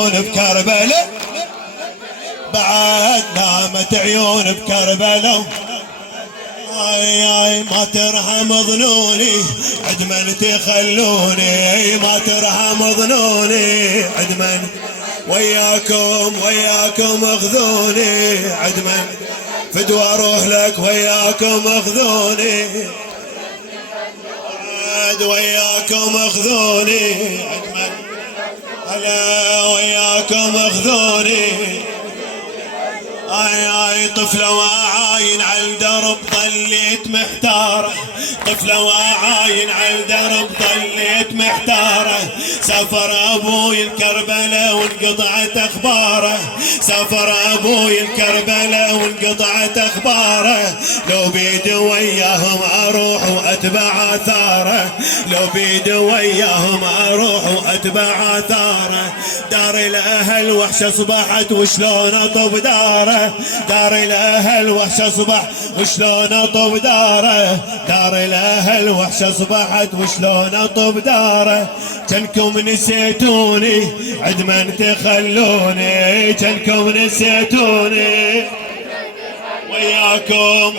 بكربلاء بعد نامت عيون بكربلاء. اي ما ترحم ظنوني عدمن تخلوني، ما ترحم ظنوني عدمن وياكم اخذوني عدمن فدوى اروح لك وياكم اخذوني وياكم اخذوني عدمن هلا وياكم اخذوني. اي طفلة واعاين على الدرب ظليت محتارة، طفلة واعاين على الدرب ظليت محتارة. سافر ابوي الكربلاء وانقطعت اخباره، سافر ابوي الكربلاء وانقطعت اخباره. لو بيد وياهم اروح واتبع اثاره، لو بيد وياهم اروح واتبع اثاره. دار الاهل وحشة اصبحت وشلون اطب داره، دار الاهل وحشة اصبح وشلون اطب داره، دار الاهل وحشة اصبحت وشلون اطب داره. جنكم نسيتوني عدمن تخلوني، جنكم نسيتوني وياكم